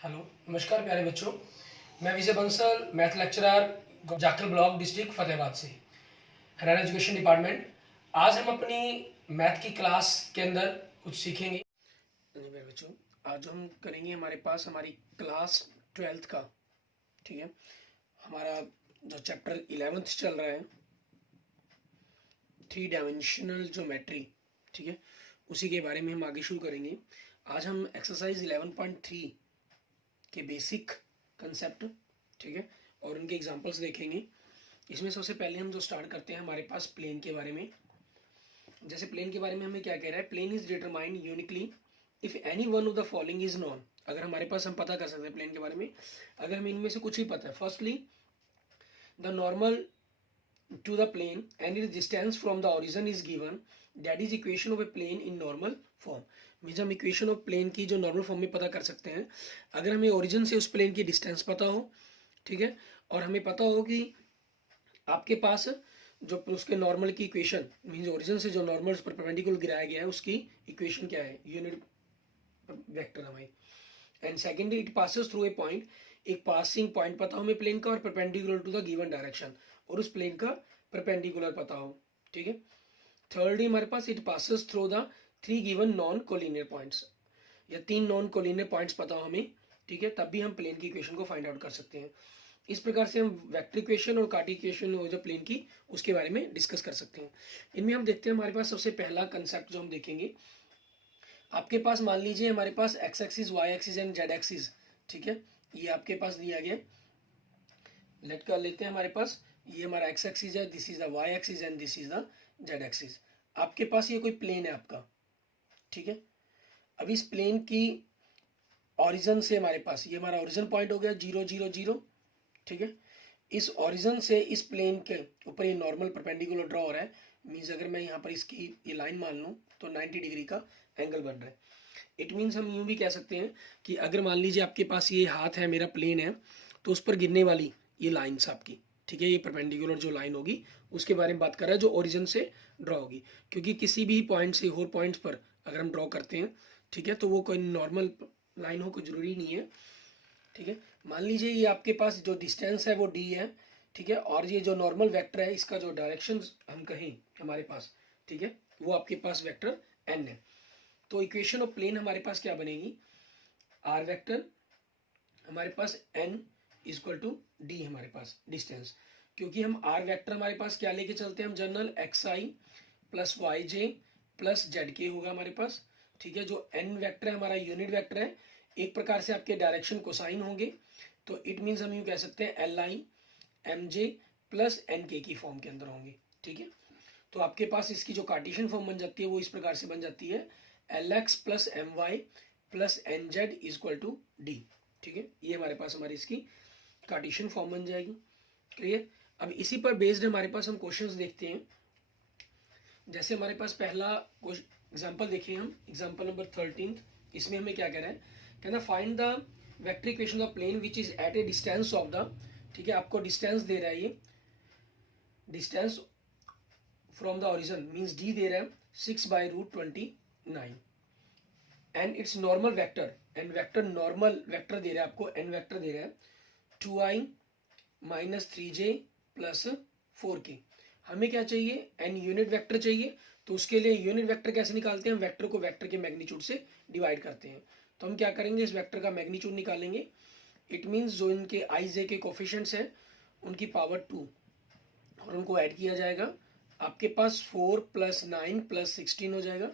Hello, नमस्कार प्यारे बच्चों। मैं Vijay Bansal, math lecturer, Jakhal block, district Fatehabad से, हरियाणा एजुकेशन डिपार्टमेंट। आज हम अपनी मैथ की क्लास के अंदर कुछ सीखेंगे। जी मेरे बच्चों, आज हम करेंगे हमारे पास हमारी क्लास 12th का, ठीक है। हमारा जो चैप्टर 11th चल रहा है, 3 डायमेंशनल ज्योमेट्री, ठीक है, उसी के बारे में हम आगे शुरू करेंगे। आज हम एक्सरसाइज 11.3 के बेसिक कंसेप्ट, ठीक है, और उनके एग्जांपल्स देखेंगे। इसमें सबसे पहले हम जो स्टार्ट करते हैं हमारे पास प्लेन के बारे में। जैसे प्लेन के बारे में हमें क्या कह रहा है, plane is determined uniquely if any one of the following is known. अगर हमारे पास, हम पता कर सकते हैं प्लेन के बारे में अगर हमें इनमें से कुछ ही पता है। Firstly, the normal to the plane and it distance from the origin is given, that is equation of a plane in normal form. Means हम इक्वेशन ऑफ प्लेन की जो नॉर्मल फॉर्म में पता कर सकते हैं अगर हमें ओरिजिन से उस प्लेन की डिस्टेंस पता हो, ठीक है, और हमें पता हो कि आपके पास जो उसके नॉर्मल की इक्वेशन, मीन्स ओरिजिन से जो नॉर्मल उस पर परपेंडिकुलर गिराया गया है उसकी इक्वेशन क्या है, यूनिट वेक्टर हमारी। And secondly, it passes through a point, एक पासिंग पॉइंट पता हो हमें प्लेन का और perpendicular to the given direction, और उस प्लेन का परपेंडिकुलर पता हो, ठीक है। थर्डली, हमारे पास it passes through the 3 given non collinear points, या 3 नॉन कोलिनियर पॉइंट्स पता हो हमें, ठीक है, तब भी हम प्लेन की इक्वेशन को फाइंड आउट कर सकते हैं। इस प्रकार से हम वेक्टर इक्वेशन और कार्टेशियन इक्वेशन जो प्लेन की, उसके बारे में डिस्कस कर सकते हैं। इनमें हम देखते हैं हमारे पास सबसे पहला कंसेप्ट जो हम देखेंगे, आपके पास मान लीजिए हमारे पास X axis, Y axis and Z axis, ठीक है, ये आपके पास दिया गया। लेट कर लेते हैं हमारे पास ये हमारा एक्स एक्सिस है, this is the y axis and this is the z axis. आपके पास ये कोई प्लेन है आपका, ठीक है। अब इस प्लेन की ओरिजिन से हमारे पास ये हमारा ओरिजिन पॉइंट हो गया 0 0 0, ठीक है। इस ओरिजिन से इस प्लेन के ऊपर ये नॉर्मल परपेंडिकुलर ड्रॉ हो रहा है। मीन्स अगर मैं यहाँ पर इसकी ये लाइन मान लूँ तो 90 डिग्री का एंगल बन रहा है। इट मीन्स हम यूँ भी कह सकते हैं कि अगर मान लीजिए आपके पास ये हाथ है, मेरा प्लेन है, तो उस पर गिरने वाली ये लाइन्स आपकी, ठीक है, ये परपेंडिकुलर जो लाइन होगी उसके बारे में बात कर रहा है जो ओरिजिन से ड्रॉ होगी। क्योंकि किसी भी पॉइंट से और पॉइंट्स पर अगर हम ड्रॉ करते हैं, ठीक है, तो वो कोई नॉर्मल लाइन हो, कोई जरूरी नहीं है, ठीक है। मान लीजिए ये आपके पास जो डिस्टेंस है वो डी है, ठीक है, और ये जो नॉर्मल वेक्टर है इसका जो डायरेक्शन हम कहें हमारे पास, ठीक है, वो आपके पास वेक्टर एन है। तो इक्वेशन ऑफ प्लेन हमारे पास क्या बनेगी, आर वेक्टर हमारे पास एन इक्वल टू डी, हमारे पास डिस्टेंस। क्योंकि हम आर वेक्टर हमारे पास क्या लेके चलते हैं हम जनरल, एक्स आई प्लस वाई जे प्लस जेड के होगा हमारे पास, ठीक है। जो एन वेक्टर है हमारा यूनिट वेक्टर है, एक प्रकार से आपके डायरेक्शन कोसाइन होंगे, तो इट मीन्स हम यूँ कह सकते हैं l i m j plus n k की फॉर्म के अंदर होंगे, ठीक है। तो आपके पास इसकी जो कार्टेशियन फॉर्म बन जाती है वो इस प्रकार से बन जाती है, l x plus m y plus n z equal to d, ठीक है। ये हमारे पास हमारी इसकी कार्टेशियन फॉर्म बन जाएगी, क्लियर। अब इसी पर बेस्ड हमारे पास हम क्वेश्चंस देखते हैं। जैसे हमारे पास पहला एग्जाम्पल देखिए हम, एग्जाम्पल नंबर 13। इसमें हमें क्या कह रहा है, कहना find the vector equation of plane which is at a distance of the, ठीक है, आपको डिस्टेंस दे रहा है, ये distance from the origin means D दे रहा है 6/√29 and it's normal vector, and vector normal vector दे रहा है आपको, एन वेक्टर दे रहा है 2i-3j प्लस 4k। हमें क्या चाहिए, एन यूनिट वेक्टर चाहिए। तो उसके लिए यूनिट वेक्टर कैसे निकालते हैं, वेक्टर को वेक्टर के मैग्नीट्यूड से डिवाइड करते हैं। तो हम क्या करेंगे, इस वेक्टर का मैग्नीट्यूड निकालेंगे। इट मीन्स जो इनके आई जे के कोफिशिएंट्स हैं उनकी पावर 2 और उनको ऐड किया जाएगा, आपके पास 4 + 9 + 16 हो जाएगा।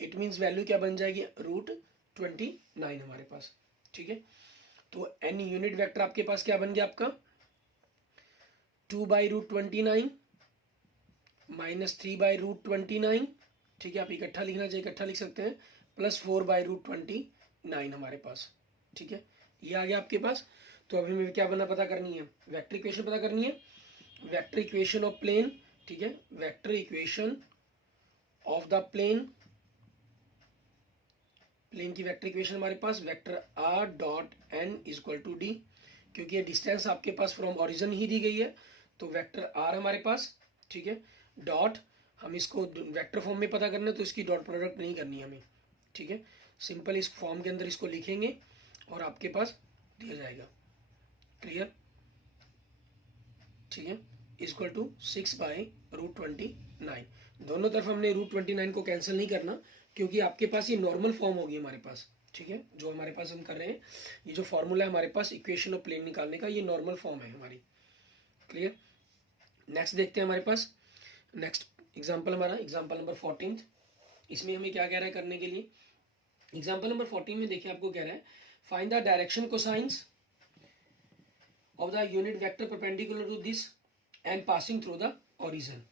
इट मीन्स वैल्यू क्या बन जाएगी, √29 हमारे पास, ठीक है। तो एन यूनिट वेक्टर आपके पास क्या बन गया आपका 2/√29 माइनस 3/√29, ठीक है। आप इकट्ठा लिखना चाहिए, इकट्ठा लिख सकते हैं, प्लस 4/√29 हमारे पास, ठीक है। ये आ गया आपके पास। तो अभी हमें क्या बना पता करनी है, वेक्टर इक्वेशन पता करनी है, वेक्टर इक्वेशन ऑफ प्लेन, ठीक है, vector equation of the plane, plane की वेक्टर इक्वेशन हमारे पास vector R dot N equal to D. क्योंकि ये डिस्टेंस आपके पास फ्रॉम ओरिजिन ही दी गई है, तो वेक्टर आर हमारे पास, ठीक है, डॉट, हम इसको वेक्टर फॉर्म में पता करना है तो इसकी डॉट प्रोडक्ट नहीं करनी है हमें, ठीक है। सिंपल इस फॉर्म के अंदर इसको लिखेंगे और आपके पास दिया जाएगा। क्लियर? ठीक है, इक्वल टू 6/√29। दोनों तरफ हमने √29 को कैंसिल नहीं करना, क्योंकि आपके पास ये नॉर्मल फॉर्म होगी हमारे पास। ठीक है, जो हमारे पास हम कर रहे हैं, ये जो फॉर्मूला है हमारे पास इक्वेशन ऑफ प्लेन निकालने का, ये नॉर्मल फॉर्म है हमारी। क्लियर? नेक्स्ट देखते हैं हमारे पास नेक्स्ट एग्जाम्पल, हमारा एग्जाम्पल नंबर 14। इसमें हमें क्या कह रहा है करने के लिए? एग्जाम्पल नंबर 14 में देखिए आपको कह रहा है find the direction cosines of the unit vector perpendicular to this and passing through the origin.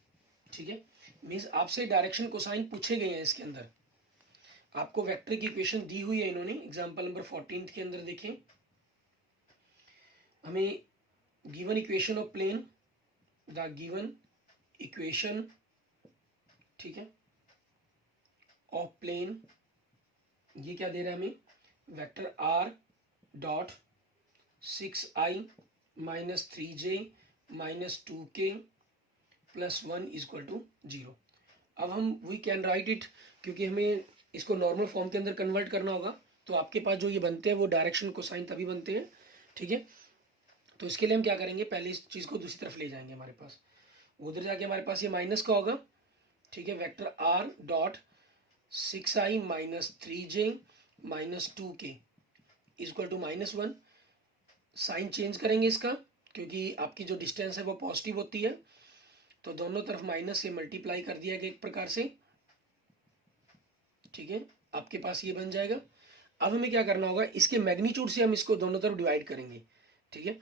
ठीक है, मीन्स आपसे डायरेक्शन कोसाइन पूछे गए हैं। इसके अंदर आपको वेक्टर की इक्वेशन दी हुई है इन्होंने। एग्जाम्पल नंबर 14 के अंदर देखें, हमें given equation of plane, the given equation, ठीक है, ऑफ प्लेन, ये क्या दे रहा है हमें? Vector r dot 6i minus 3j minus 2k plus 1 equal to 0। अब हम वी कैन राइट इट, क्योंकि हमें इसको नॉर्मल फॉर्म के अंदर कन्वर्ट करना होगा। तो आपके पास जो ये बनते हैं वो डायरेक्शन कोसाइन तभी बनते हैं। ठीक है, तो इसके लिए हम क्या करेंगे, पहले इस चीज़ को दूसरी तरफ ले जाएंगे। हमारे पास उधर जाके हमारे पास ये माइनस का होगा। ठीक है, vector r dot 6i minus 3j minus 2k equal to -1। Sign change करेंगे इसका, क्योंकि आपकी जो डिस्टेंस है वो पॉजिटिव होती है, तो दोनों तरफ माइनस से मल्टीप्लाई कर दिया गया एक प्रकार से। ठीक है, आपके पास ये बन जाएगा। अब हमें क्या करना होगा, इसके मैग्नीट्यूड से हम इसको दोनों तरफ डिवाइड करेंगे। ठीक है,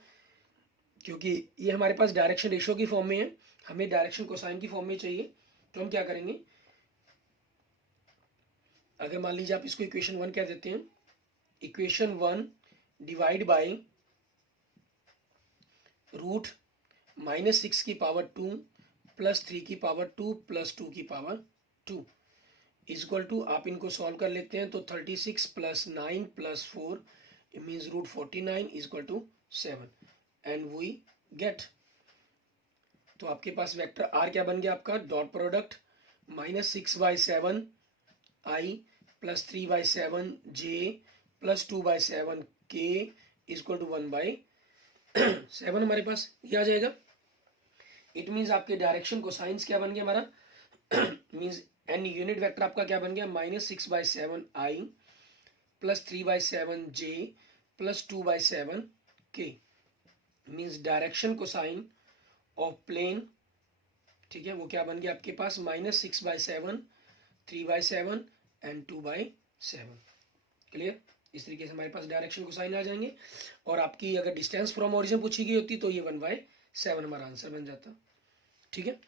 क्योंकि ये हमारे पास डायरेक्शन रेशियो की फॉर्म में है, हमें डायरेक्शन कोसाइन की फॉर्म में चाहिए। तो हम क्या करेंगे, अगर मान लीजिए आप इसको इक्वेशन 1 कह देते हैं, इक्वेशन 1 डिवाइड बाय रूट -6 की पावर 2 प्लस 3 की पावर 2 प्लस 2 की पावर 2 इक्वल टू, आप इनको सॉल्व कर लेते हैं तो 36 plus 9 plus 4 means √49 equal to 7 and we get. तो आपके पास वेक्टर r क्या बन गया आपका? Dot product -6/7 i plus 3/7 j plus 2/7 k equal to 1/7 हमारे पास ये आ जाएगा। इट मीन्स आपके डायरेक्शन को साइंस क्या बन गया हमारा मीन्स एन यूनिट वेक्टर आपका क्या बन गया? -6/7 i plus 3/7 j plus 2/7 k means direction cosine of plane. ठीक है, वो क्या बन गया आपके पास? -6/7 3/7 एंड 2/7। क्लियर? इस तरीके से हमारे पास डायरेक्शन कोसाइन आ जाएंगे। और आपकी अगर डिस्टेंस फ्रॉम ओरिजिन पूछी गई होती तो ये 1/7 हमारा आंसर बन जाता। ठीक है,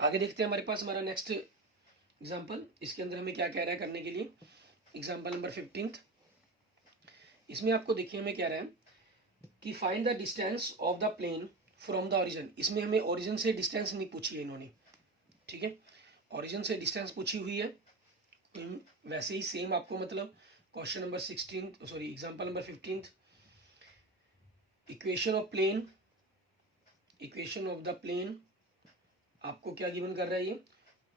आगे देखते हैं हमारे पास हमारा नेक्स्ट एग्जाम्पल। इसके अंदर हमें क्या कह रहा है करने के लिए? Example number 15। इसमें आपको देखिए हमें कह रहा है कि find the distance of the plane from the origin. इसमें हमें ओरिजिन से डिस्टेंस नहीं पूछी है इन्होंने। ठीक है, ओरिजिन से डिस्टेंस पूछी हुई है। वैसे ही सेम आपको मतलब question number 16 sorry example number 15 equation of plane, equation of the plane आपको क्या गिवन कर रहा है? ये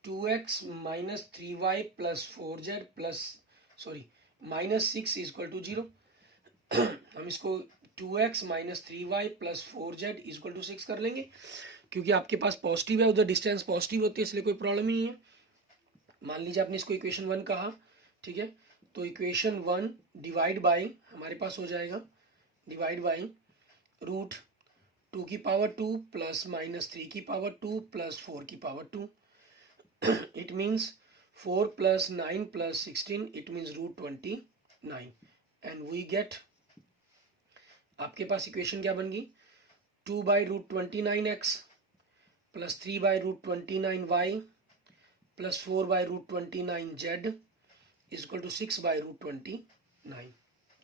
2x minus 3y plus 4z plus sorry -6 equal to 0। हम इसको 2x minus 3y plus 4z equal to 6 कर लेंगे, क्योंकि आपके पास पॉजिटिव है, उधर डिस्टेंस पॉजिटिव होती है, इसलिए कोई प्रॉब्लम ही नहीं है। मान लीजिए आपने इसको इक्वेशन 1 कहा। ठीक है, तो इक्वेशन 1 डिवाइड बाय हमारे पास हो जाएगा, डिवाइड बाय √2 की पावर 2 प्लस -3 की पावर 2 प्लस 4 की power 2 it means 4 plus 9 plus 16 it means √29 and we get. आपके पास इक्वेशन क्या बन गई? 2/√29x plus 3/√29y plus 4/√29z equal to 6/√29।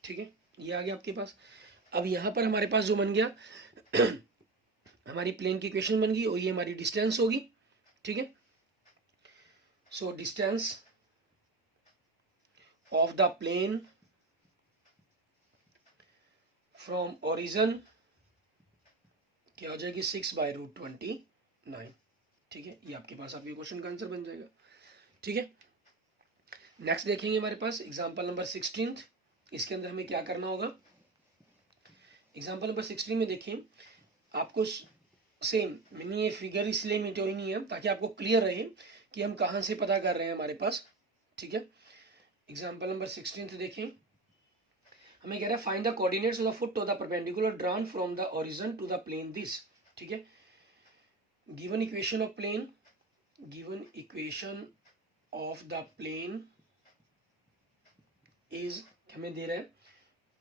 ठीक है, ये आ गया आपके पास। अब यहाँ पर हमारे पास जो बन गया हमारी प्लेन की इक्वेशन बन गई और ये हमारी डिस्टेंस होगी। ठीक है, so distance of the plane from origin क्या हो जाएगी? 6/√29। ठीक है, ये आपके पास आपके क्वेश्चन का आंसर बन जाएगा। ठीक है, नेक्स्ट देखेंगे हमारे पास एग्जांपल नंबर 16। इसके अंदर हमें क्या करना होगा, एग्जाम्पल नंबर 16 में देखें, आपको सेम, मैंने ये फिगर इसलिए मिटाई नहीं है ताकि आपको क्लियर रहे कि हम कहाँ से पता कर रहे हैं हमारे पास, ठीक है। एग्जाम्पल नंबर 16 देखें, हमें कह रहा है find the coordinates of the foot of the perpendicular drawn from the origin to the plane this, ठीक है। Given equation of plane, given equation of the plane is, हमें दे रहा है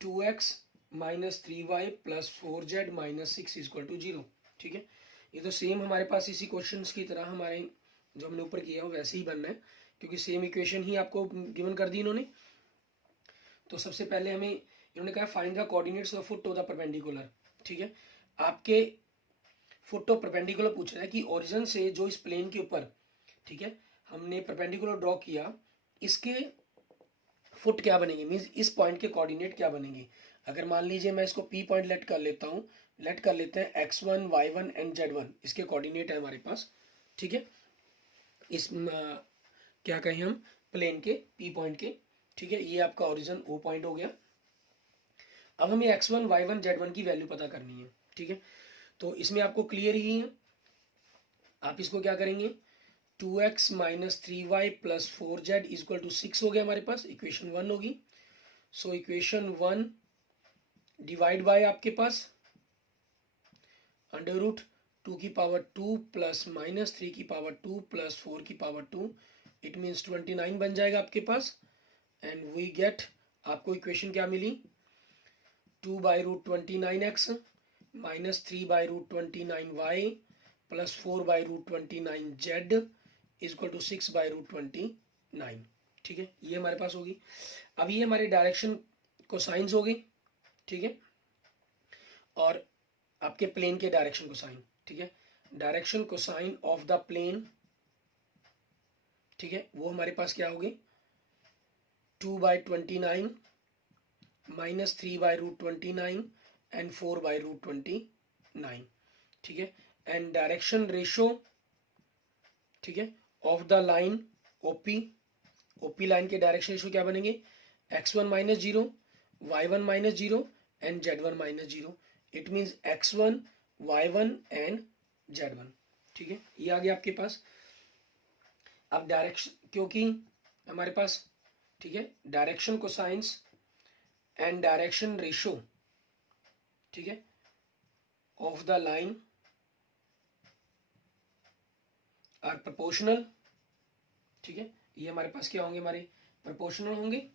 2x minus 3y plus 4z minus 6 equal to 0, ठीक है। ये तो सेम हमारे पास इसी क्वेश्चंस की तरह हमारे जो हमने ऊपर किया हो वैसे ही बनना है, क्योंकि सेम इक्वेशन ही आपको गिवन कर दी इन्होंने। तो सबसे पहले हमें इन्होंने कहा find the coordinates of foot of the perpendicular, ठीक है। आपके फुट ऑफ परपेंडिकुलर पूछ रहा है कि ओरिजिन से जो इस प्लेन के ऊपर, ठीक है, हमने परपेंडिकुलर ड्रॉ किया, इसके फुट क्या बनेंगे, मीन्स इस पॉइंट के कोऑर्डिनेट क्या बनेंगे। अगर मान लीजिए मैं इसको पी पॉइंट लेट कर लेता हूँ, लेट कर लेते हैं x1 y1 एंड z1, इसके कोऑर्डिनेट है हमारे पास, ठीक है। इस क्या कहें हम, प्लेन के पी पॉइंट के, ठीक है। ये आपका ओरिजिन ओ पॉइंट हो गया। अब हमें x1 y1 z1 की वैल्यू पता करनी है, ठीक है। तो इसमें आपको क्लियर ही है, आप इसको क्या करेंगे, 2x minus 3y plus 4z equal to 6 हो गया हमारे पास, इक्वेशन 1 होगी। सो इक्वेशन 1 डिवाइड बाय आपके पास अंडर रूट 2 की पावर 2 प्लस माइनस 3 की पावर 2 प्लस 4 की पावर 2, इट मीन्स 29 बन जाएगा आपके पास। एंड वी गेट, आपको इक्वेशन क्या मिली, 2 by root 29x minus 3 by root 29y plus 4 by root 29z equal to 6 by root 29, ठीक है। ये हमारे पास होगी। अब ये हमारे डायरेक्शन कोसाइंस हो गई, ठीक है, और आपके प्लेन के डायरेक्शन कोसाइन, ठीक है। Direction cosine of the plane, ठीक है, वो हमारे पास क्या होगी, 2 by 29 minus 3 by root 29 and 4 by root 29, ठीक है। एंड डायरेक्शन रेशो, ठीक है, of the line OP, OP line के डायरेक्शन रेशो क्या बनेंगे, x1 minus 0, y1 minus 0 and z1 minus 0, it means x1 y1 and z1, ठीक है। ये आ गया आपके पास। अब डायरेक्शन, क्योंकि हमारे पास, ठीक है, direction cosines and direction ratio, ठीक है, of the line are proportional, ठीक है। ये हमारे पास क्या होंगे, हमारे प्रोपोर्शनल होंगे,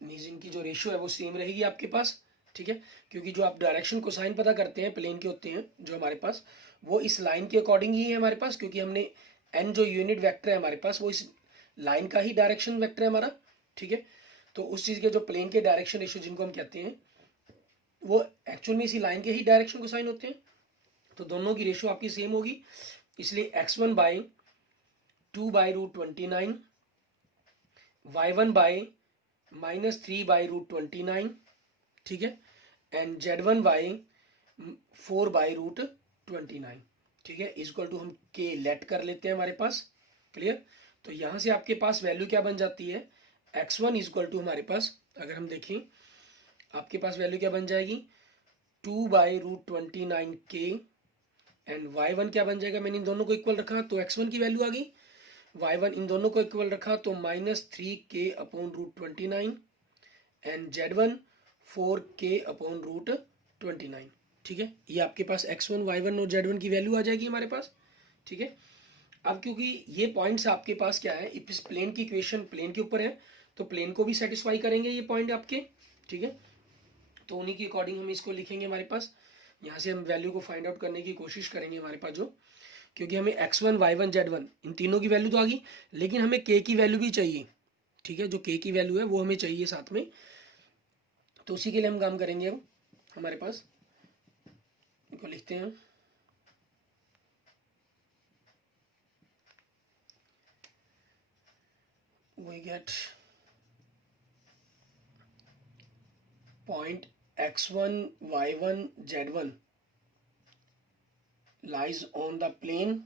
मीन्स इनकी जो रेशियो है वो सेम रहेगी आपके पास, ठीक है। क्योंकि जो आप डायरेक्शन कोसाइन पता करते हैं प्लेन के होते हैं जो हमारे पास, वो इस लाइन के अकॉर्डिंग ही है हमारे पास, क्योंकि हमने एन जो यूनिट वेक्टर है हमारे पास वो इस लाइन का ही डायरेक्शन वेक्टर है हमारा, ठीक है। तो उस चीज के जो प्लेन के डायरेक्शन रेशियो जिनको हम कहते हैं वो एक्चुअल में इसी लाइन के ही डायरेक्शन कोसाइन होते हैं। तो दोनों की रेशियो आपकी सेम होगी, इसलिए x1 by 2 by root 29, y1 by minus 3 by root 29, ठीक है, and z1 by 4 by root 29, ठीक है, इक्वल टू हम k लेट कर लेते हैं हमारे पास, क्लियर। तो यहां से आपके पास वैल्यू क्या बन जाती है, x1 इक्वल टू हमारे पास, अगर हम देखें आपके पास वैल्यू क्या बन जाएगी, 2 by root 29 k and y1 क्या बन जाएगा, मैंने इन दोनों को इक्वल रखा तो x1 की वैल्यू आ गई, y1 इन दोनों को इक्वल रखा तो minus 3k upon root 29 and z1 4k upon root 29, ठीक है। ये आपके पास x1 y1 और z1 की वैल्यू आ जाएगी हमारे पास, ठीक है। अब क्योंकि ये पॉइंट्स आपके पास क्या है, इस प्लेन की इक्वेशन प्लेन के ऊपर है तो प्लेन को भी सेटिस्फाई करेंगे ये पॉइंट आपके, ठीक है। तो उन्हीं के अकॉर्डिंग हम इसको लिखेंगे हमारे पास, यहाँ से हम वैल्यू को फाइंड आउट करने की कोशिश करेंगे हमारे पास जो, क्योंकि हमें x1 y1 z1 इन तीनों की वैल्यू तो आ गई, लेकिन हमें k की वैल्यू भी चाहिए, ठीक है। जो k की वैल्यू है वो हमें चाहिए साथ में, तो उसी के लिए हम काम करेंगे। अब हमारे पास इनको लिखते हैं, we get point x1 y1 z1 lies on the plane,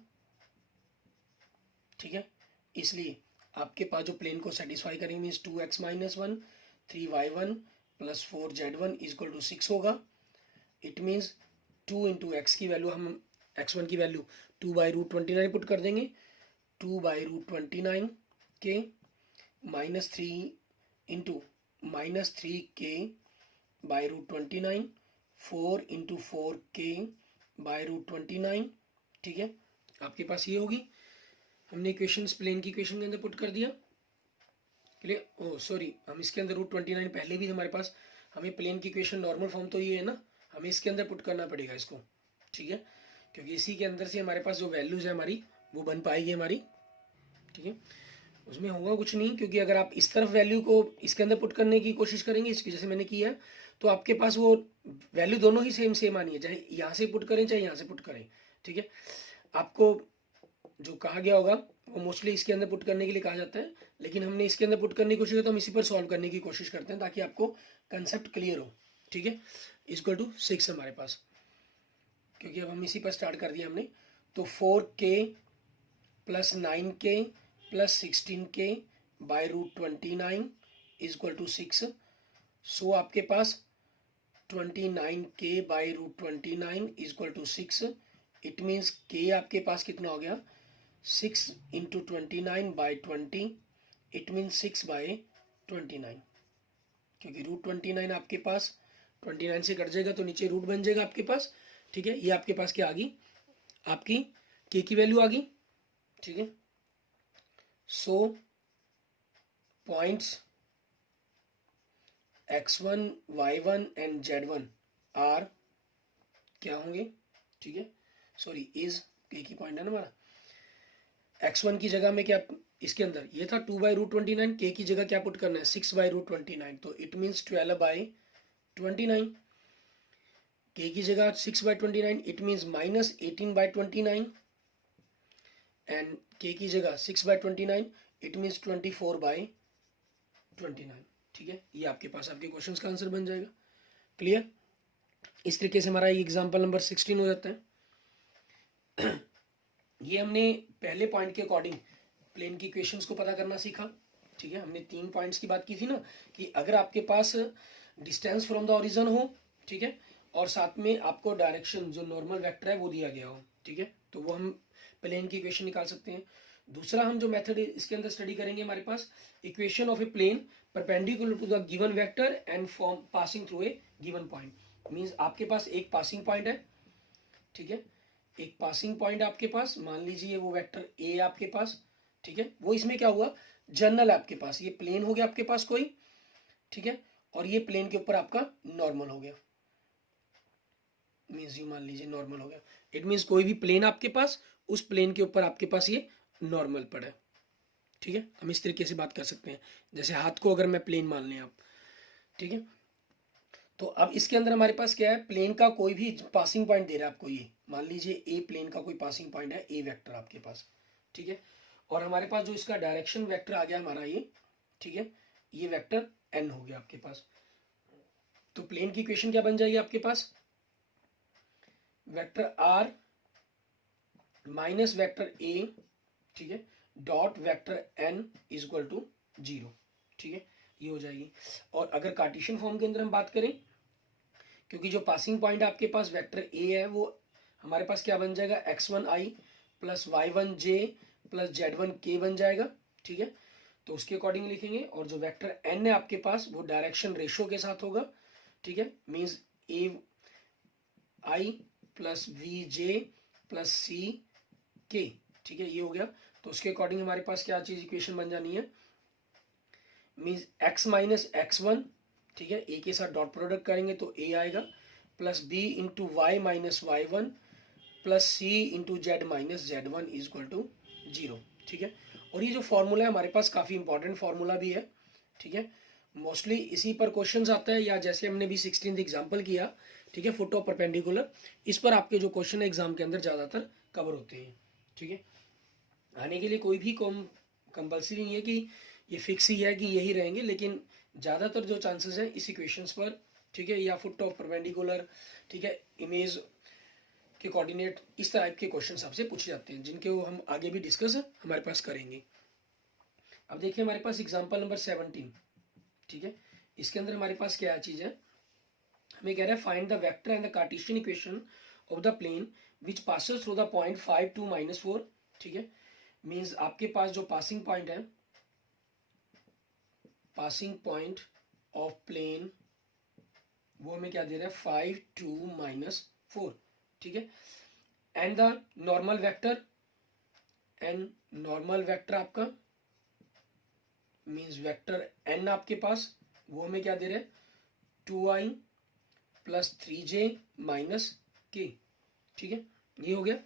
ठीक है। इसलिए आपके पास जो प्लेन को सेटिस्फाई करेंगे means 2x-1 3y1 plus 4z1 equal to 6 होगा। इट मीन्स 2 इंटू एक्स की वैल्यू हम x1 की वैल्यू 2/√29 पुट कर देंगे, 2/√29 के minus 3 into -3k/√29 4 into 4k/√29। ठीक है, आपके पास ये होगी। हमने इक्वेशंस प्लेन की इक्वेशन के अंदर पुट कर दिया। क्लियर? ओह सॉरी, हम इसके अंदर √29 पहले भी हमारे पास, हमें प्लेन की इक्वेशन नॉर्मल फॉर्म तो ये है ना, हमें इसके अंदर पुट करना पड़ेगा इसको। ठीक है, क्योंकि इसी के अंदर से हमारे पास जो वैल्यूज है हमारी वो बन पाएगी हमारी। ठीक है, उसमें होगा कुछ नहीं, क्योंकि अगर आप इस तरफ वैल्यू को इसके अंदर पुट करने की कोशिश करेंगे इसकी, जैसे मैंने किया है, तो आपके पास वो वैल्यू दोनों ही सेम आनी है, चाहे यहाँ से पुट करें चाहे यहाँ से पुट करें। ठीक है, आपको जो कहा गया होगा वो मोस्टली इसके अंदर पुट करने के लिए कहा जाता है, लेकिन हमने इसके अंदर पुट करने की कोशिश की तो हम इसी पर सॉल्व करने की कोशिश करते हैं ताकि आपको कंसेप्ट क्लियर हो। ठीक है, इक्वल टू 6 हमारे पास, क्योंकि अब हम इसी पर स्टार्ट कर दिया हमने। तो 4k plus 9k plus 16k/√29 equal to 6। So आपके पास 29k/√29 equal to 6। It means k आपके पास कितना हो गया, 6 इंटू 29/20, इट मीन्स 6/29, क्योंकि √29 आपके पास 29 से कट जाएगा तो नीचे रूट बन जाएगा आपके पास। ठीक है, ये आपके पास क्या आ गई, आपकी k की वैल्यू आ गई। ठीक है, सो points x1 y1 and z1 are क्या होंगे। ठीक है, सॉरी इज k की पॉइंट है ना हमारा, x1 की जगह में क्या, इसके अंदर ये था 2/√29, k की जगह क्या पुट करना है 6/√29, तो इट मीन्स 12/29। k की जगह 6/29 इट मीन्स -18/29 एंड k की जगह 6/29 इट मीन्स 24/29। ठीक है, ये आपके पास आपके क्वेश्चंस का आंसर बन जाएगा। क्लियर? इस तरीके से हमारा एग्जाम्पल नंबर 16 हो जाता है। ये हमने पहले पॉइंट के अकॉर्डिंग प्लेन की इक्वेशंस को पता करना सीखा। ठीक है, हमने 3 पॉइंट्स की बात की थी ना, कि अगर आपके पास डिस्टेंस फ्रॉम द ओरिजिन हो, ठीक है, और साथ में आपको डायरेक्शन जो नॉर्मल वेक्टर है वो दिया गया हो, ठीक है, तो वो हम प्लेन की इक्वेशन निकाल सकते हैं। दूसरा हम जो मेथड इसके अंदर स्टडी करेंगे, हमारे पास equation of a plane perpendicular to the given vector and form passing through a given point. Means आपके पास एक पासिंग पॉइंट है। ठीक है, एक पासिंग पॉइंट आपके पास, मान लीजिए वो वेक्टर ए है आपके पास। ठीक है, वो इसमें क्या हुआ, जनरल है आपके पास, ये प्लेन हो गया आपके पास कोई। ठीक है, और ये प्लेन के ऊपर आपका नॉर्मल हो गया, मीन्स ये मान लीजिए नॉर्मल हो गया। इट मीन्स कोई भी प्लेन आपके पास, उस प्लेन के ऊपर आपके पास ये नॉर्मल पड़ा है। ठीक है, हम इस तरीके से बात कर सकते हैं, जैसे हाथ को अगर मैं प्लेन मान लें आप। ठीक है, तो अब इसके अंदर हमारे पास क्या है, प्लेन का कोई भी पासिंग पॉइंट दे रहा है आपको, ये मान लीजिए ए प्लेन का कोई पासिंग पॉइंट है, ए वेक्टर आपके पास। ठीक है, और हमारे पास जो इसका डायरेक्शन वेक्टर आ गया हमारा ये, ठीक है, ये वेक्टर एन हो गया आपके पास। तो प्लेन की इक्वेशन क्या बन जाएगी आपके पास, vector R minus vector A, ठीक है, dot vector N is equal to 0। ठीक है, ये हो जाएगी। और अगर कार्टेशियन फॉर्म के अंदर हम बात करें, क्योंकि जो पासिंग पॉइंट आपके पास वेक्टर ए है, वो हमारे पास क्या बन जाएगा, x1i plus y1j plus z1k बन जाएगा। ठीक है, तो उसके अकॉर्डिंग लिखेंगे। और जो वेक्टर n है आपके पास, वो डायरेक्शन रेशो के साथ होगा। ठीक है, means A I plus V J plus C K. ठीक है, ये हो गया। तो उसके अकॉर्डिंग हमारे पास क्या चीज इक्वेशन बन जानी है, मीन्स x माइनस x1, ठीक है, ए के साथ डॉट प्रोडक्ट करेंगे तो ए आएगा, plus B into Y minus y1 plus C into Z minus z1 is equal to 0। ठीक है, और ये जो फॉर्मूला है हमारे पास काफ़ी इंपॉर्टेंट फॉर्मूला भी है। ठीक है, मोस्टली इसी पर क्वेश्चंस आता है, या जैसे हमने भी 16th एग्जाम्पल किया, ठीक है, फुट ऑफ परपेंडिकुलर, इस पर आपके जो क्वेश्चन है एग्जाम के अंदर ज़्यादातर कवर होते हैं। ठीक है, आने के लिए कोई भी कंपल्सरी नहीं है कि ये फिक्स ही है कि यही रहेंगे, लेकिन ज़्यादातर जो चांसेस हैं इस इक्वेशंस पर, ठीक है, या फुट ऑफ परपेंडिकुलर, ठीक है, इमेज के कोऑर्डिनेट, इस टाइप के क्वेश्चन आपसे पूछे जाते हैं, जिनके वो हम आगे भी डिस्कस हमारे पास करेंगे। अब देखिए हमारे पास एग्जांपल नंबर 17, ठीक है। इसके अंदर हमारे पास क्या चीज है, हमें कह रहा है find the vector and the cartesian equation of the plane which passes through the point 5 2 -4, ठीक है। मींस आपके पास जो पासिंग पॉइंट है, पासिंग पॉइंट ऑफ प्लेन, वो हमें क्या दे रहा है 5 2 -4, ठीक है। And the normal vector, and normal vector आपका मींस वेक्टर n आपके पास, वो हमें क्या दे रहे हैं 2i + 3j - k, ठीक है। ये हो गया।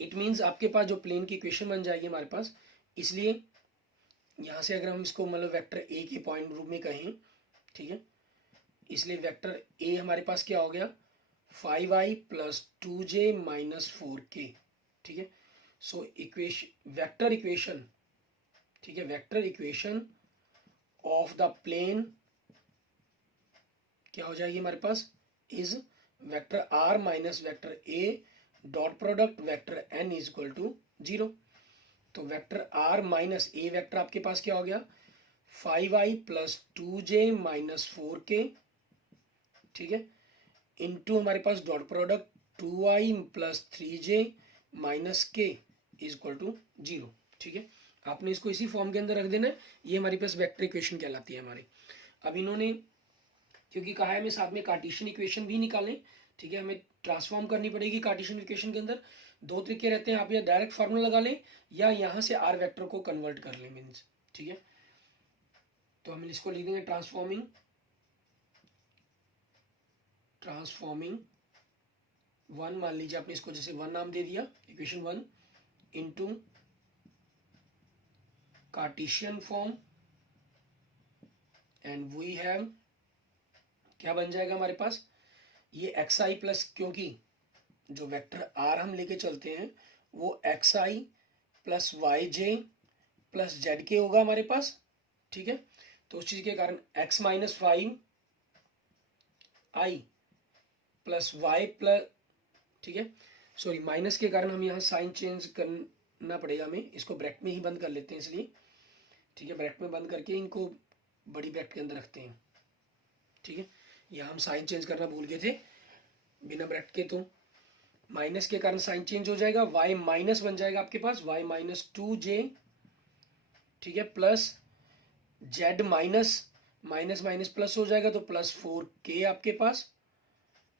इट मीन्स आपके पास जो प्लेन की इक्वेशन बन जाएगी हमारे पास। इसलिए यहां से अगर हम इसको मतलब वेक्टर ए के पॉइंट रूप में कहें, ठीक है, इसलिए वेक्टर ए हमारे पास क्या हो गया 5i + 2j - 4k, ठीक है। सो इक्वेशन, वेक्टर इक्वेशन, ठीक है, vector equation of the plane क्या हो जाएगी हमारे पास is vector r minus vector a dot product vector n is equal to 0। तो vector r minus a vector आपके पास क्या हो गया 5i + 2j - 4k, ठीक है, इनटू हमारे पास dot product 2i + 3j - k is equal to 0, ठीक है। आपने इसको इसी फॉर्म के अंदर रख देना है। ये हमारी पास वेक्टर इक्वेशन कहलाती है हमारी। अब इन्होंने क्योंकि कहा है हमें साथ में कार्टेशियन इक्वेशन भी निकालें, ठीक है, हमें ट्रांसफॉर्म करनी पड़ेगी कार्टेशियन इक्वेशन के अंदर। दो तरीके रहते हैं, आप या डायरेक्ट फार्मूला लगा लें या यहाँ से आर वेक्टर को कन्वर्ट कर लें मीन्स, ठीक है। तो हम इसको लिख देंगे ट्रांसफॉर्मिंग वन, मान लीजिए आपने इसको जैसे 1 नाम दे दिया, equation 1 into cartesian form, and we have क्या बन जाएगा हमारे पास ये xi प्लस, क्योंकि जो वेक्टर r हम लेके चलते हैं वो xi + yj + zk होगा हमारे पास, ठीक है। तो उस चीज के कारण x - 5i + y+, ठीक है, सॉरी माइनस के कारण हम यहाँ साइन चेंज करना पड़ेगा हमें, इसको ब्रैकेट में ही बंद कर लेते हैं इसलिए, ठीक है, ब्रैकेट में बंद करके इनको बड़ी ब्रैकेट के अंदर रखते हैं, ठीक है। यहाँ हम साइन चेंज करना भूल गए थे बिना ब्रैकेट के, तो माइनस के कारण साइन चेंज हो जाएगा, y माइनस बन जाएगा आपके पास y - 2j, ठीक है, plus z minus minus plus हो जाएगा तो +4k आपके पास,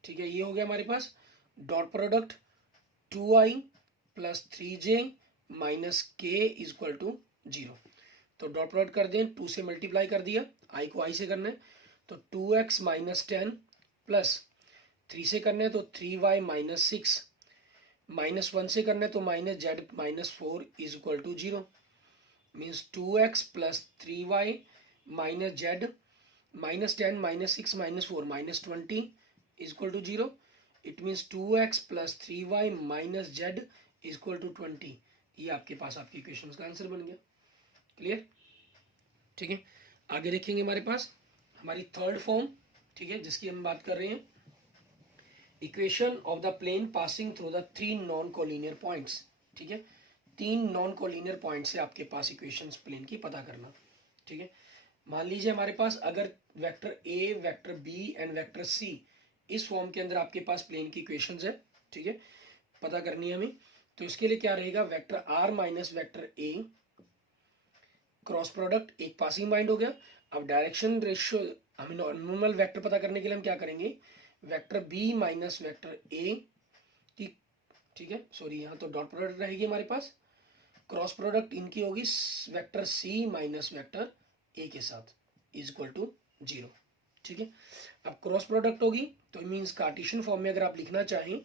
ठीक है। ये हो गया हमारे पास dot product 2i + 3j - k is equal to 0। तो डॉट प्रोडक्ट कर दें, 2 से मल्टीप्लाई कर दिया, i को i से करना है तो 2x - 10 प्लस 3 से करना है तो 3y - 6 -1 से करना है तो -z - 4 इज इक्वल टू 0। मीन्स 2x + 3y - z -10 -6 -4 -20 is equal to 0। It means 2x + 3y - z is equal to 20। ये आपके पास आपकी इक्वेशन का आंसर बन गया। क्लियर, ठीक है। आगे देखेंगे हमारे पास हमारी थर्ड फॉर्म, ठीक है, जिसकी हम बात कर रहे हैं equation of the plane passing through the 3 non collinear points, ठीक है। 3 नॉन कोलिनियर पॉइंट से आपके पास इक्वेशंस प्लेन की पता करना, ठीक है। मान लीजिए हमारे पास अगर vector A, vector B and vector C इस फॉर्म के अंदर आपके पास प्लेन की इक्वेशंस है, ठीक है, पता करनी है हमें। तो इसके लिए क्या रहेगा vector R minus vector A cross product, एक पासिंग पॉइंट हो गया। अब डायरेक्शन रेशियो हमें नॉर्मल वेक्टर पता करने के लिए हम क्या करेंगे vector B minus vector A की, ठीक है, सॉरी यहाँ तो डॉट प्रोडक्ट रहेगी हमारे पास, क्रॉस प्रोडक्ट इनकी होगी vector C minus vector A के साथ इज इक्वल टू 0, ठीक है। अब क्रॉस प्रोडक्ट होगी तो मीन्स कार्टेशियन फॉर्म में अगर आप लिखना चाहें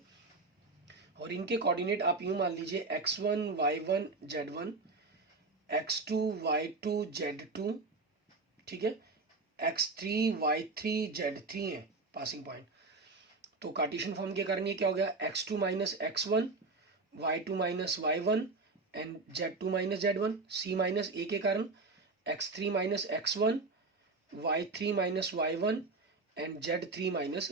और इनके कोऑर्डिनेट आप यूं मान लीजिए x1 y1 z1 x2 y2 z2, ठीक है, x3 y3 z3 है पासिंग पॉइंट। तो कार्टेशियन फॉर्म के कारण ये क्या हो गया x2 - x1 y2 - y1 and z2 - z1, c minus a के कारण x3 - x1 y3 - y1 and z3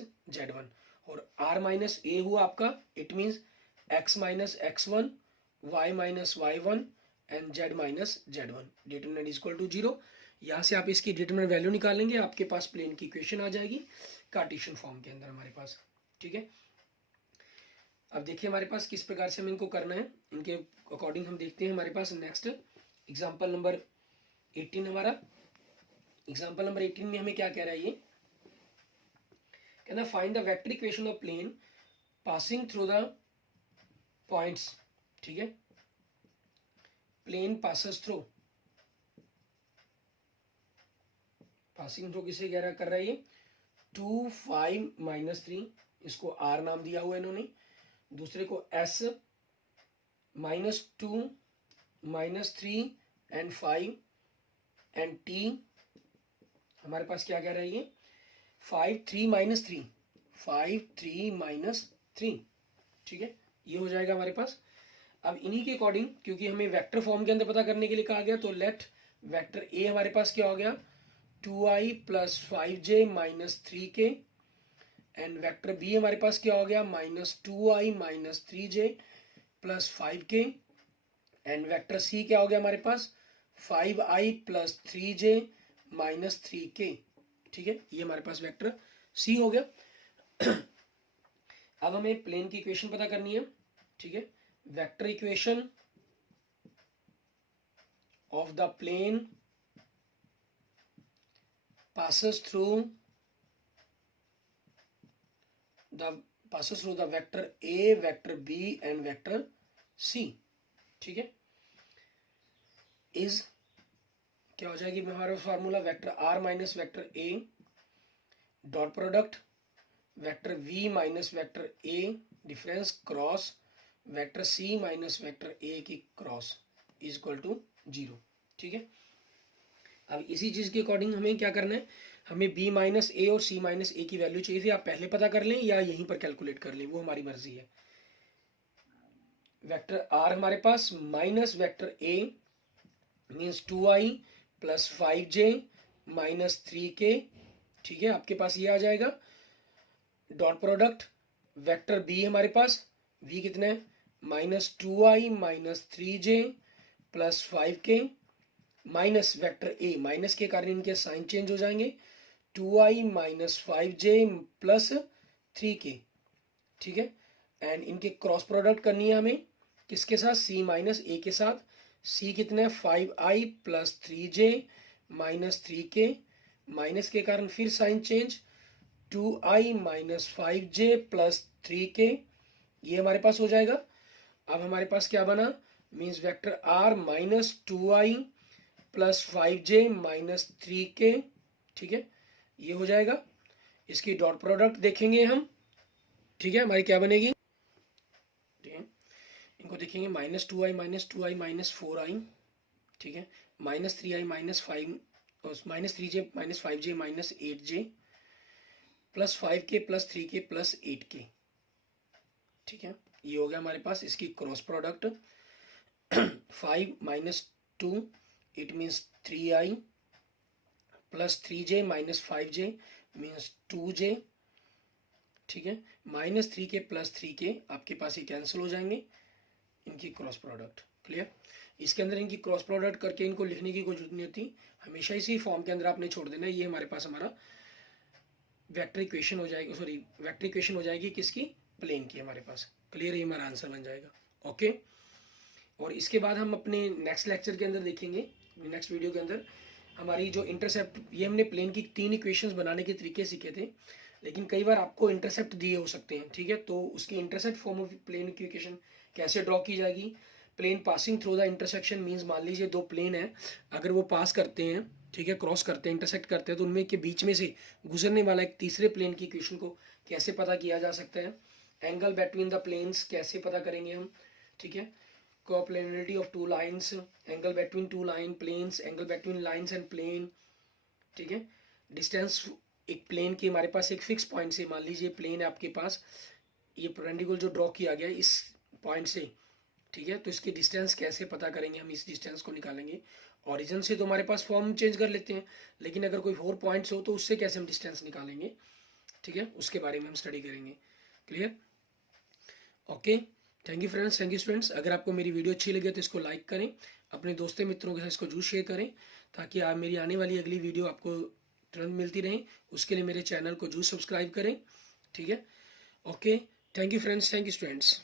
- z1, और r माइनस a हुआ आपका, it means x - x1 y - y1 and z minus z1, determinant is equal to 0। यहाँ से आप इसकी determinant value निकालेंगे, आपके पास प्लेन की इक्वेशन आ जाएगी कार्टेशियन फॉर्म के अंदर हमारे पास, ठीक है। अब देखिए हमारे पास किस प्रकार से हमें इनको करना है, इनके अकॉर्डिंग हम देखते हैं। हमारे पास नेक्स्ट एग्जाम्पल नंबर 18 हमारा। एग्जाम्पल नंबर 18 में हमें क्या कह रहा है, ये कहना find the vector equation of plane passing through the points, ठीक है। Plane passes through, passing through किसे कह रहा कर रहा है ये 2 5 -3, इसको r नाम दिया हुआ है इन्होंने, दूसरे को s -2 -3 एंड 5 एंड t हमारे पास क्या कह रहा है ये 5 3 -3, 5 3 -3, ठीक है। ये हो जाएगा हमारे पास। अब इन्हीं के अकॉर्डिंग, क्योंकि हमें वेक्टर फॉर्म के अंदर पता करने के लिए कहा गया, तो लेट वेक्टर ए हमारे पास क्या हो गया 2i + 5j - 3k, and vector B हमारे पास क्या हो गया -2i - 3j + 5k, and vector सी क्या हो गया हमारे पास 5i + 3j - 3k, ठीक है। ये हमारे पास वेक्टर सी हो गया। अब हमें प्लेन की इक्वेशन पता करनी है, ठीक है। Vector equation of the plane passes through the vector a, vector b and vector c, ठीक है। इज क्या हो जाएगी हमारा formula vector r minus vector a dot product vector v minus vector a difference cross vector c minus vector a की cross is equal to 0, ठीक है। अब इसी चीज के अकॉर्डिंग हमें क्या करना है, हमें b माइनस ए और c माइनस ए की वैल्यू चाहिए थी। आप पहले पता कर लें या यहीं पर कैलकुलेट कर लें, वो हमारी मर्जी है। वेक्टर r हमारे पास minus vector a means 2i + 5j - 3k, ठीक है। आपके पास ये आ जाएगा डॉट प्रोडक्ट वेक्टर b हमारे पास v कितना है -2i - 3j + 5k minus vector a, minus के कारण इनके साइन चेंज हो जाएंगे 2i - 5j + 3k, ठीक है। एंड इनके क्रॉस प्रोडक्ट करनी है हमें किसके साथ c माइनस a के साथ। c कितना है 5i + 3j - 3k, माइनस के कारण फिर sign change 2i - 5j + 3k, ये हमारे पास हो जाएगा। अब हमारे पास क्या बना means vector r -2i + 5j - 3k, ठीक है। ये हो जाएगा। इसकी डॉट प्रोडक्ट देखेंगे हम, ठीक है। हमारी क्या बनेगी, ठीक है। इनको देखेंगे -2i - 2i - 4i, ठीक है, -3i - 5 -3j - 5j - 8j + 5k + 3k + 8k, ठीक है। ये हो गया हमारे पास इसकी cross product 5 - 2 it means 3i + 3j - 5j means 2j, ठीक है। -3k + 3k आपके पास ये कैंसिल हो जाएंगे, इनकी क्रॉस प्रोडक्ट क्लियर। इसके अंदर इनकी क्रॉस प्रोडक्ट करके इनको लिखने की कोई जरूरत नहीं होती, हमेशा इसी फॉर्म के अंदर आपने छोड़ देना है। ये हमारे पास हमारा वेक्टर इक्वेशन हो जाएगी, सॉरी वेक्टर इक्वेशन हो जाएगी किसकी प्लेन की हमारे पास, क्लियर। ये हमारा आंसर बन जाएगा, ओके। और इसके बाद हम अपने नेक्स्ट लेक्चर के अंदर देखेंगे, नेक्स्ट वीडियो के अंदर हमारी जो इंटरसेप्ट, ये हमने प्लेन की 3 इक्वेशंस बनाने के तरीके सीखे थे, लेकिन कई बार आपको इंटरसेप्ट दिए हो सकते हैं, ठीक है। तो उसकी इंटरसेप्ट फॉर्म ऑफ प्लेन की इक्वेशन कैसे ड्रॉ की जाएगी। Plane passing through the intersection means मान लीजिए दो प्लेन है, अगर वो पास करते हैं, ठीक है, क्रॉस करते हैं, इंटरसेक्ट करते हैं, तो उनमें के बीच में से गुजरने वाला एक तीसरे प्लेन की इक्वेशन को कैसे पता किया जा सकता है। एंगल बिटवीन द प्लेन्स कैसे पता करेंगे हम, ठीक है। Coplanarity of two lines, angle between two line planes, angle between lines and plane, ठीक है। डिस्टेंस एक प्लेन की हमारे पास एक फिक्स पॉइंट से, मान लीजिए प्लेन है आपके पास, ये परपेंडिकुलर जो ड्रॉ किया गया इस पॉइंट से, ठीक है, तो इसकी डिस्टेंस कैसे पता करेंगे हम, इस डिस्टेंस को निकालेंगे। ओरिजिन से तो हमारे पास फॉर्म चेंज कर लेते हैं, लेकिन अगर कोई और पॉइंट्स हो तो उससे कैसे हम डिस्टेंस निकालेंगे, ठीक है, उसके बारे में हम स्टडी करेंगे, clear, okay. Thank you friends, thank you students. अगर आपको मेरी वीडियो अच्छी लगी तो इसको लाइक करें अपने दोस्तों मित्रों के साथ इसको जरूर शेयर करें, ताकि आप मेरी आने वाली अगली वीडियो आपको तुरंत मिलती रहे। उसके लिए मेरे चैनल को जरूर सब्सक्राइब करें, ठीक है। Okay, thank you friends, thank you students.